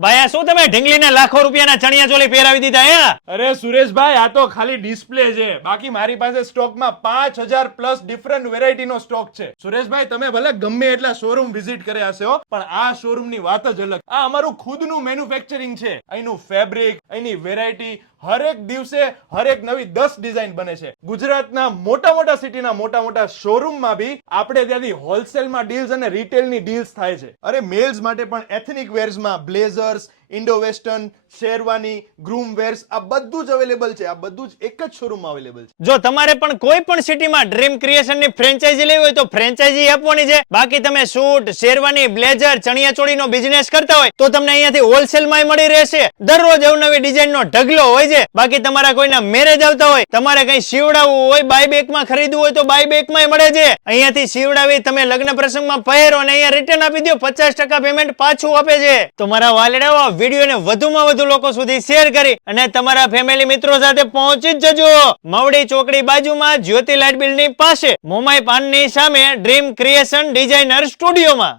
ભાઈ શું તમે ઢીંગલીને લાખો રૂપિયાના ચણિયા ચોલી પહેરાવી દીધા અરે, સુરેશભાઈ, આ તો ખાલી ડિસ્પ્લે છે. બાકી મારી પાસે સ્ટોકમાં પાંચ હજાર પ્લસ ડિફરન્ટ વેરાયટીનો સ્ટોક છે. સુરેશભાઈ, તમે ભલે ગમે એટલા શોરૂમ વિઝિટ કર્યા હશે પણ આ શોરૂમની વાત જ અલગ. આ અમારું ખુદનું મેન્યુફેક્ચરિંગ છે. અહીંનું ફેબ્રિક અહીંની વેરાયટી હરેક દિવસે હરેક નવી દસ ડિઝાઇન બને છે. ગુજરાતના મોટા મોટા સિટીના મોટા મોટા શોરૂમમાં બી આપણે ત્યાંથી હોલસેલમાં ડીલ્સ અને રિટેલની ડીલ્સ થાય છે. અરે મેલ્સ માટે પણ ethnic વેર્સમાં blazers Indo western sherwani groom wears આ બધું જ અવેલેબલ છે. આ બધું જ એક જ શોરૂમમાં અવેલેબલ છે. જો તમારે પણ કોઈ પણ સિટીમાં ડ્રીમ ક્રિએશનની ફ્રેન્ચાઇઝી લેવી હોય તો ફ્રેન્ચાઇઝી આપવાની છે. બાકી તમે સૂટ શેરવાની બ્લેઝર ચણિયાચોળીનો બિઝનેસ કરતા હોય તો તમને અહીંયાથી હોલસેલમાં મળી રહેશે. દરરોજ અવનવી ડિઝાઇન નો ઢગલો હોય છે. બાકી તમારા કોઈના મેરેજ આવતા હોય, તમારે કઈ શિવડાવવું હોય બાય બેકમાં ખરીદવું હોય તો બાય બેકમાં મળે છે. અહીંયાથી શિવડાવી તમે લગ્ન પ્રસંગમાં પહેરો અને અહીંયા રિટર્ન આપી દો પચાસ ટકા પેમેન્ટ પાછું આપે છે. તો મારા વાલડાઓ વિડીયોને વધુમાં વધુ લોકો સુધી શેર કરી અને તમારા ફેમિલી મિત્રો સાથે પહોંચી જ જજો. મવડી ચોકડી બાજુમાં જ્યોતિ લાઇટ બિલ્ડિંગ પાસે મોમાઈ પાનની સામે ડ્રીમ ક્રિએશન ડિઝાઇનર સ્ટુડિયોમાં